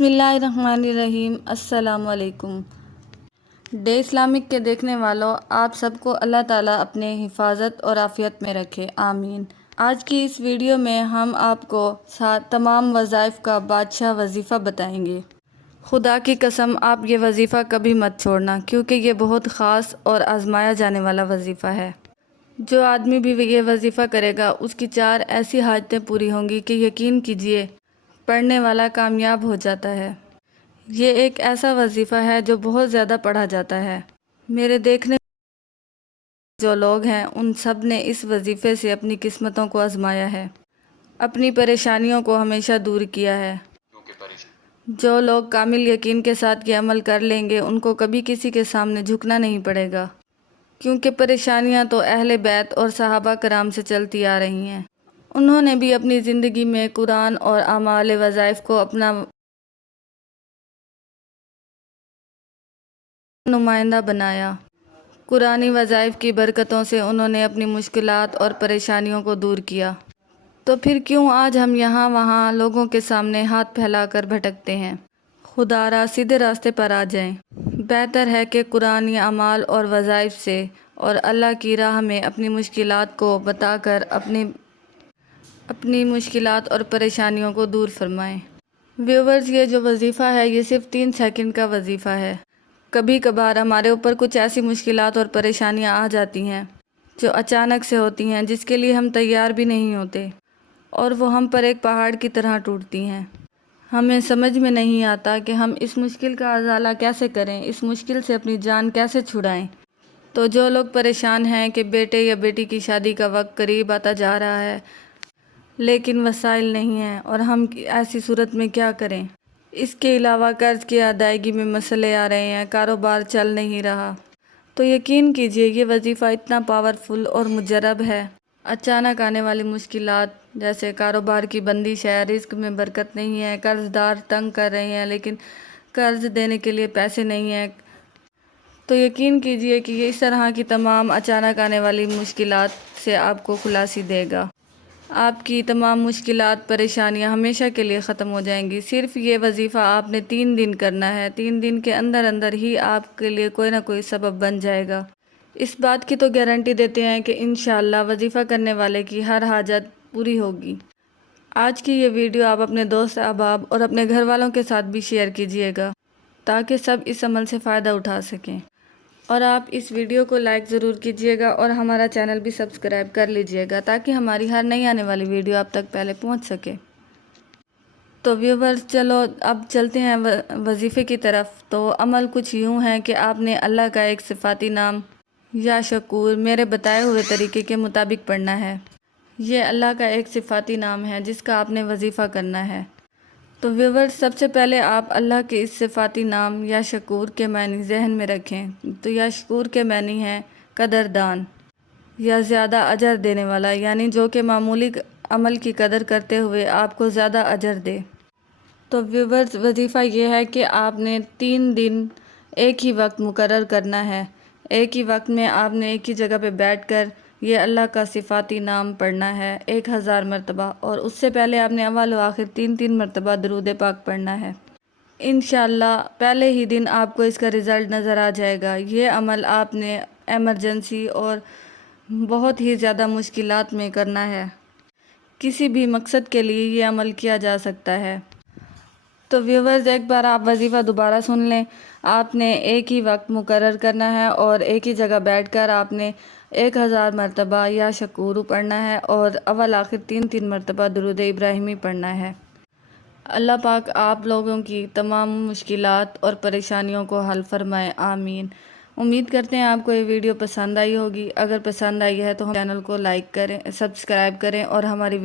بسم اللہ الرحمن الرحیم۔ السلام علیکم۔ ڈے اسلامک کے دیکھنے والوں، آپ سب کو اللہ تعالیٰ اپنے حفاظت اور عافیت میں رکھے، آمین۔ آج کی اس ویڈیو میں ہم آپ کو تمام وظائف کا بادشاہ وظیفہ بتائیں گے۔ خدا کی قسم آپ یہ وظیفہ کبھی مت چھوڑنا، کیونکہ یہ بہت خاص اور آزمایا جانے والا وظیفہ ہے۔ جو آدمی بھی یہ وظیفہ کرے گا اس کی 4 ایسی حاجتیں پوری ہوں گی کہ یقین کیجئے پڑھنے والا کامیاب ہو جاتا ہے۔ یہ ایک ایسا وظیفہ ہے جو بہت زیادہ پڑھا جاتا ہے۔ میرے دیکھنے جو لوگ ہیں ان سب نے اس وظیفے سے اپنی قسمتوں کو آزمایا ہے، اپنی پریشانیوں کو ہمیشہ دور کیا ہے۔ جو لوگ کامل یقین کے ساتھ یہ عمل کر لیں گے ان کو کبھی کسی کے سامنے جھکنا نہیں پڑے گا، کیونکہ پریشانیاں تو اہل بیت اور صحابہ کرام سے چلتی آ رہی ہیں۔ انہوں نے بھی اپنی زندگی میں قرآن اور اعمال وظائف کو اپنا نمائندہ بنایا۔ قرآنی وظائف کی برکتوں سے انہوں نے اپنی مشکلات اور پریشانیوں کو دور کیا۔ تو پھر کیوں آج ہم یہاں وہاں لوگوں کے سامنے ہاتھ پھیلا کر بھٹکتے ہیں؟ خدا را سیدھے راستے پر آ جائیں۔ بہتر ہے کہ قرآنی اعمال اور وظائف سے اور اللہ کی راہ میں اپنی مشکلات کو بتا کر اپنی مشکلات اور پریشانیوں کو دور فرمائیں۔ ویورز، یہ جو وظیفہ ہے یہ صرف 3 سیکنڈ کا وظیفہ ہے۔ کبھی کبھار ہمارے اوپر کچھ ایسی مشکلات اور پریشانیاں آ جاتی ہیں جو اچانک سے ہوتی ہیں، جس کے لیے ہم تیار بھی نہیں ہوتے، اور وہ ہم پر ایک پہاڑ کی طرح ٹوٹتی ہیں۔ ہمیں سمجھ میں نہیں آتا کہ ہم اس مشکل کا ازالہ کیسے کریں، اس مشکل سے اپنی جان کیسے چھڑائیں۔ تو جو لوگ پریشان ہیں کہ بیٹے یا بیٹی کی شادی کا وقت قریب آتا جا رہا ہے لیکن وسائل نہیں ہیں، اور ہم ایسی صورت میں کیا کریں؟ اس کے علاوہ قرض کی ادائیگی میں مسئلے آ رہے ہیں، کاروبار چل نہیں رہا، تو یقین کیجئے یہ وظیفہ اتنا پاورفل اور مجرب ہے۔ اچانک آنے والی مشکلات جیسے کاروبار کی بندش ہے، رزق میں برکت نہیں ہے، قرض دار تنگ کر رہے ہیں لیکن قرض دینے کے لیے پیسے نہیں ہیں، تو یقین کیجئے کہ یہ اس طرح کی تمام اچانک آنے والی مشکلات سے آپ کو خلاصی دے گا۔ آپ کی تمام مشکلات، پریشانیاں ہمیشہ کے لیے ختم ہو جائیں گی۔ صرف یہ وظیفہ آپ نے 3 دن کرنا ہے۔ 3 دن کے اندر اندر ہی آپ کے لیے کوئی نہ کوئی سبب بن جائے گا۔ اس بات کی تو گارنٹی دیتے ہیں کہ انشاءاللہ وظیفہ کرنے والے کی ہر حاجت پوری ہوگی۔ آج کی یہ ویڈیو آپ اپنے دوست احباب اور اپنے گھر والوں کے ساتھ بھی شیئر کیجئے گا تاکہ سب اس عمل سے فائدہ اٹھا سکیں، اور آپ اس ویڈیو کو لائک ضرور کیجئے گا اور ہمارا چینل بھی سبسکرائب کر لیجئے گا تاکہ ہماری ہر نئی آنے والی ویڈیو آپ تک پہلے پہنچ سکے۔ تو ویورز، چلو اب چلتے ہیں وظیفے کی طرف۔ تو عمل کچھ یوں ہے کہ آپ نے اللہ کا ایک صفاتی نام یا شکور میرے بتائے ہوئے طریقے کے مطابق پڑھنا ہے۔ یہ اللہ کا ایک صفاتی نام ہے جس کا آپ نے وظیفہ کرنا ہے۔ تو ویورز، سب سے پہلے آپ اللہ کے اس صفاتی نام یا شکور کے معنی ذہن میں رکھیں۔ تو یا شکور کے معنی ہے قدردان یا زیادہ اجر دینے والا، یعنی جو کہ معمولی عمل کی قدر کرتے ہوئے آپ کو زیادہ اجر دے۔ تو ویورز، وظیفہ یہ ہے کہ آپ نے 3 دن ایک ہی وقت مقرر کرنا ہے۔ ایک ہی وقت میں آپ نے ایک ہی جگہ پہ بیٹھ کر یہ اللہ کا صفاتی نام پڑھنا ہے 1000 مرتبہ، اور اس سے پہلے آپ نے اول و آخر 3 مرتبہ درود پاک پڑھنا ہے۔ انشاءاللہ پہلے ہی دن آپ کو اس کا رزلٹ نظر آ جائے گا۔ یہ عمل آپ نے ایمرجنسی اور بہت ہی زیادہ مشکلات میں کرنا ہے۔ کسی بھی مقصد کے لیے یہ عمل کیا جا سکتا ہے۔ تو ویورز، ایک بار آپ وظیفہ دوبارہ سن لیں۔ آپ نے ایک ہی وقت مقرر کرنا ہے اور ایک ہی جگہ بیٹھ کر آپ نے 1000 مرتبہ یا شکور پڑھنا ہے اور اول آخر 3 مرتبہ درود ابراہیمی پڑھنا ہے۔ اللہ پاک آپ لوگوں کی تمام مشکلات اور پریشانیوں کو حل فرمائے، آمین۔ امید کرتے ہیں آپ کو یہ ویڈیو پسند آئی ہوگی۔ اگر پسند آئی ہے تو ہم چینل کو لائک کریں، سبسکرائب کریں اور ہماری